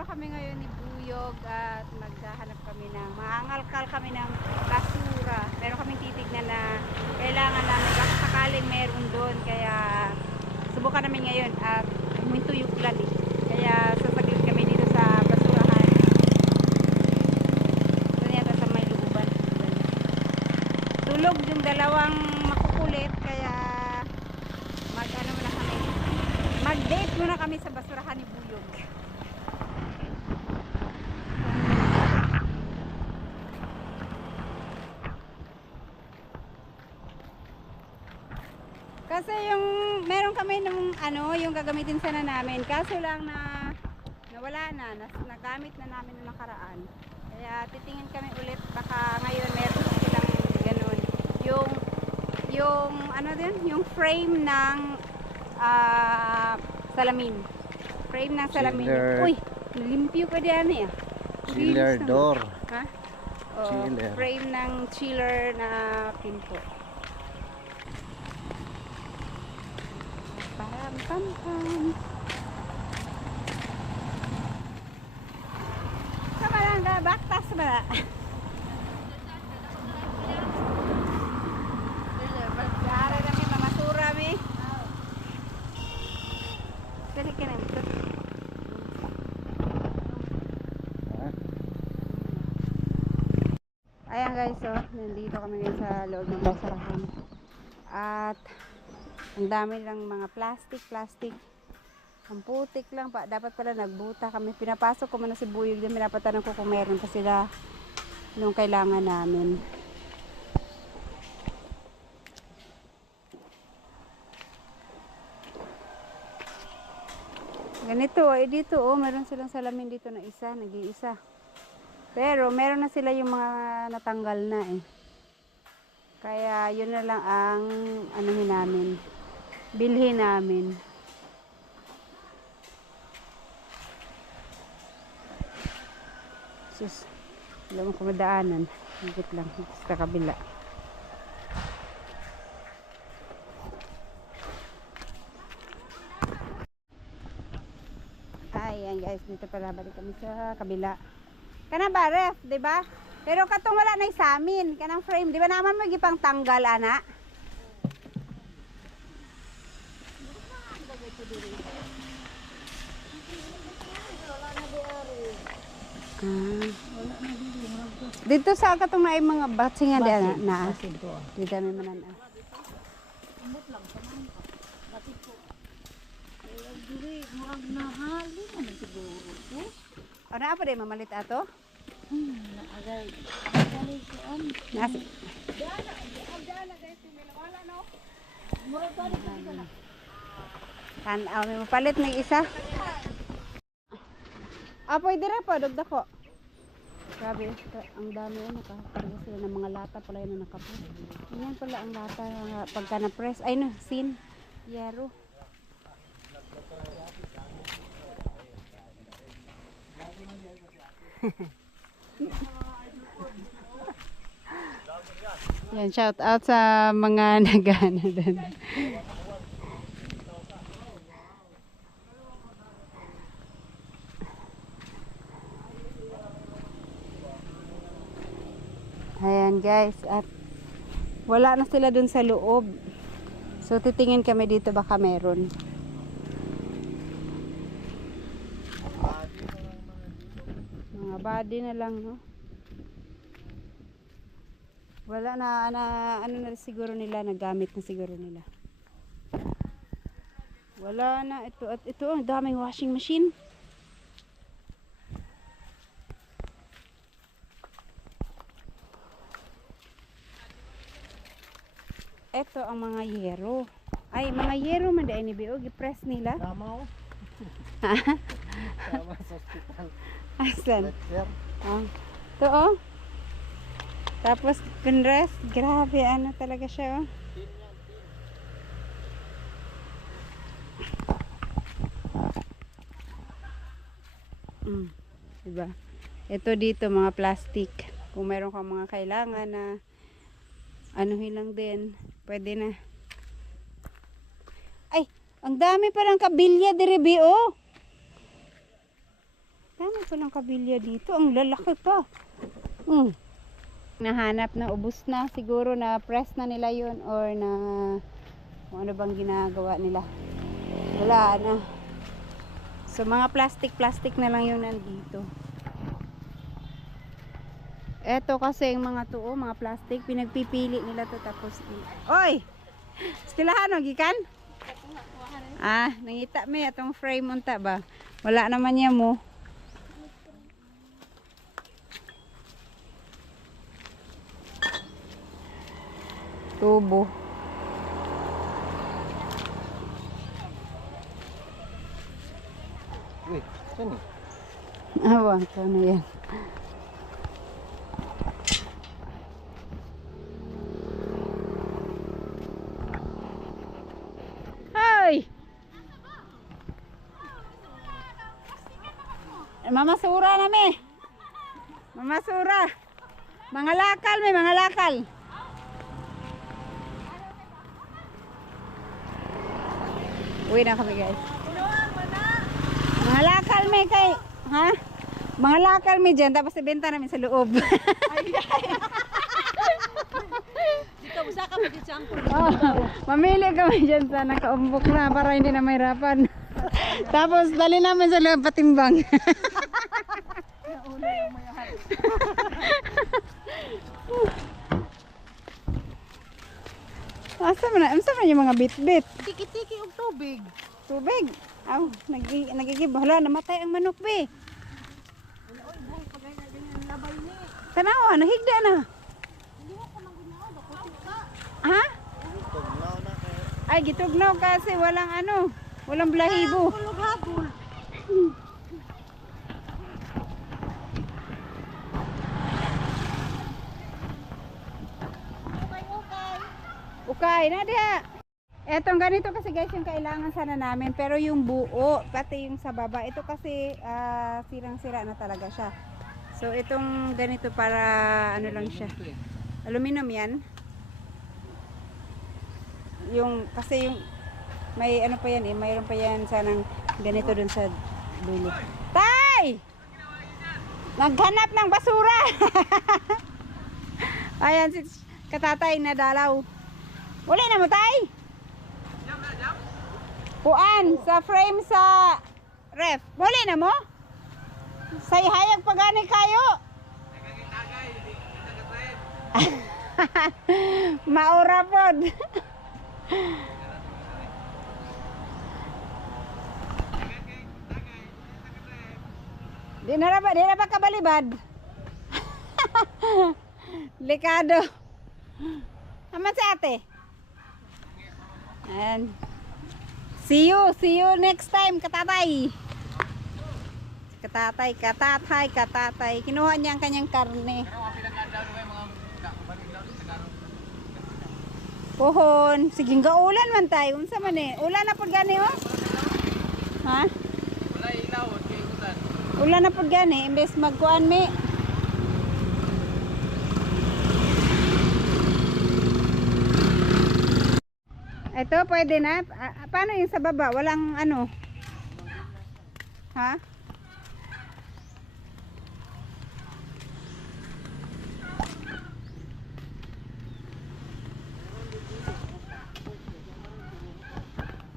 Nagmumura kami ngayon ni Buyog at maghahanap kami ng maangalkal kami ng basura. Meron kaming titignan na kailangan namin baka sakaling meron doon. Kaya subukan namin ngayon at huminto yung ulan eh. Kaya sasaglit kami dito sa basurahan. Doon yata sa may luban. Tulog yung dalawang makukulit kaya mag-ano muna kami. Mag-date muna kami sa basurahan ni Buyog. Kasi yung meron kami nung ano, yung gagamitin sana namin. Kaso lang na nawala na, nagamit na namin nung nakaraan. Kaya titingin kami ulit baka ngayon meron na silang ganun. Yung ano din, yung frame ng salamin. Frame ng salamin. Chiller. Uy, limpyo pa diyan eh. Chiller door. Ha? Oh, Chiller. frame ng chiller na pinto. Pam pam pam. Sama lang ga baktas ba? Pagdara na mi mamasura mi. Dali ka na ito. Ayan guys, so nandito kami ngayon sa loob ng basurahan. At ang dami lang mga plastic. Ang putik lang pa. Dapat pala nagbuta kami. Pinapasok ko muna si Buyog dyan. Pinapatanong ko kung meron pa sila nung kailangan namin. Ganito dito meron silang salamin dito na isa, nag-iisa. Pero meron na sila yung mga natanggal na eh. Kaya yun na lang ang anuhin namin. Bilhin namin. Sus, wala mo kumadaanan. Higit lang sa kabila. Ayan guys, dito pala balik kami sa kabila. Kana ba ref, 'di ba? Pero katong wala na sa amin, kanang frame, 'di ba naman magipang tanggal ana? Dito sa katong na mga batsinga di na. Dito may manan. Ano apa deh mamalit ato? Naagay. Nasi. Kan may mapalit ng isa. Apoy dire po dugda ko. Grabe, ang dami nakakarga sila ng mga lata pala yun na nakapo. Yan pala ang lata pagka na-press. Ay no, sin. Yero. Yan, shout out sa mga nagana doon. Ayan guys, at wala na sila dun sa loob. So titingin kami dito baka meron. Mga body na lang, no? Wala na, ano na siguro nila, nagamit na siguro nila. Wala na, ito ang daming washing machine. Ito ang mga yero. Ay, mga yero man dahil ni Bio, gipress nila. Tama o. Tama sa hospital. Asan? Ito oh. Tapos pinrest, grabe ano talaga siya oh. Diba? Ito dito mga plastic. Kung meron kang mga kailangan na anuhin lang din, pwede na. Ay, ang dami palang kabilya dire Bio. Dami pa ng kabilya dito. Ang lalaki pa. Nahanap na, ubos na. Siguro na press na nila yun or na kung ano bang ginagawa nila. Wala na. So mga plastic na lang yung nandito. Eto kasi yung mga tuo, mga plastic, pinagpipili nila to tapos oy! Stilahan o gikan? Nangita may atong frame unta ba? Wala naman niya mo. Tubo. Uy, saan eh? Awa, ito na yan. Hoy! Mamasura na me. Mamasura. Mga lakal may mga lakal. Uwi na kami guys. Mga lakal may kay, ha? Mga lakal may dyan, tapos ibenta namin sa loob. Dito, usa ka pagit sa angkol. Mamili kami dyan sa nakaumbok na para hindi na mahirapan. Tapos dali namin sa loob patimbang. Asa man yung mga bit-bit? Tiki-tiki og tubig. Tubig. Aw, nagigib. Hala, namatay ang manok be. Tanawa, nahigda na. Ha? Tugnaw na kayo. Ay, gitugnaw kasi walang ano, walang blahibo. Kulog-hagol. Okay, na diha. Etong ganito kasi guys yung kailangan sana namin, pero yung buo, pati yung sa baba, ito kasi sirang-sira na talaga siya. So itong ganito para ano lang siya. Aluminum yan. Yung kasi yung may ano pa yan mayroon pa yan sanang ganito dun sa dulo. Tay! Naghanap ng basura. Ayan si katatay na dalaw. Wala na mo tay? Puan sa frame sa ref. Wala na mo? Say hayag pagani kayo. Maura pod. Di na ba kabalibad? Likado. Aman si ate. And see you next time, katatay. Katatay. Kinuha niya ang kanyang karne. Pohon, sige gaulan man tayo. Unsa man eh? Ulan na pud gani oh. Ha? Wala ilaw, kay ulan. Ulan na pud gani imbes magkuan mi. Ito pwede na. Paano yung sa baba? Walang ano? Ha?